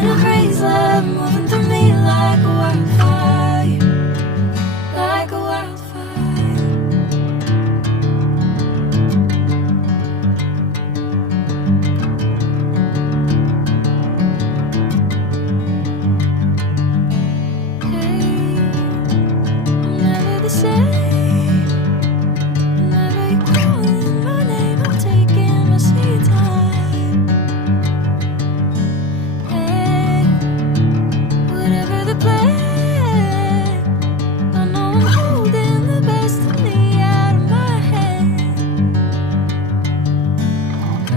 catching a craze love moving through me like a wildfire, like a wildfire. Hey, I'm never the same. Whenever you're calling my name, I'm taking my sweet time. Hey, whatever the plan, I know I'm holding the best of me out of my hand. I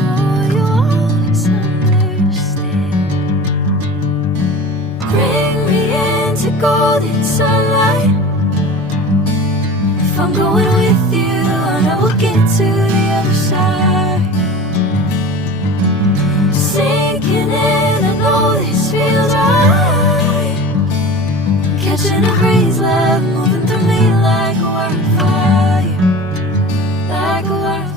know you always understand. Bring me into golden sunlight. If I'm going with you, I know we'll get to the other side. Sinking in, I know this feels right. Catching a craze love moving through me like a wildfire, like a wildfire.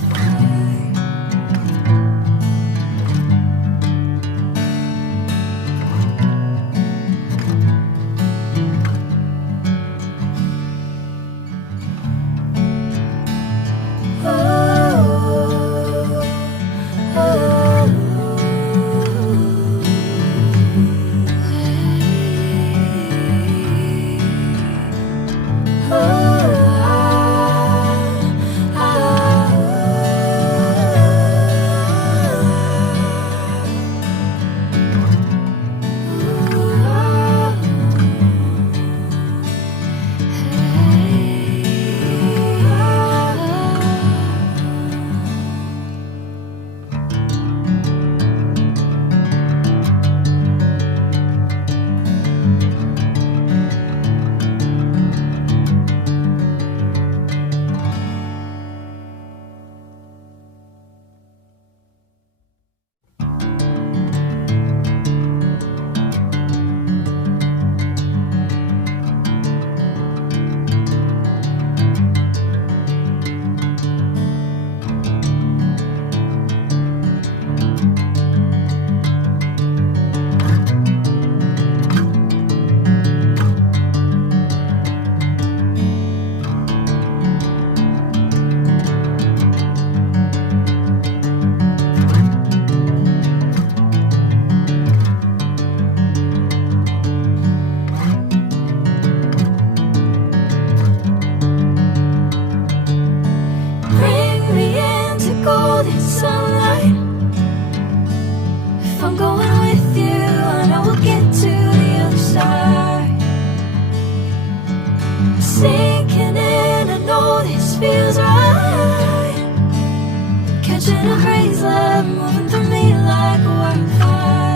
Bring me into golden sunlight. If I'm going with you, I know we'll get to the other side. Sinking in, I know this feels right. Catching a craze love moving through me like a wildfire.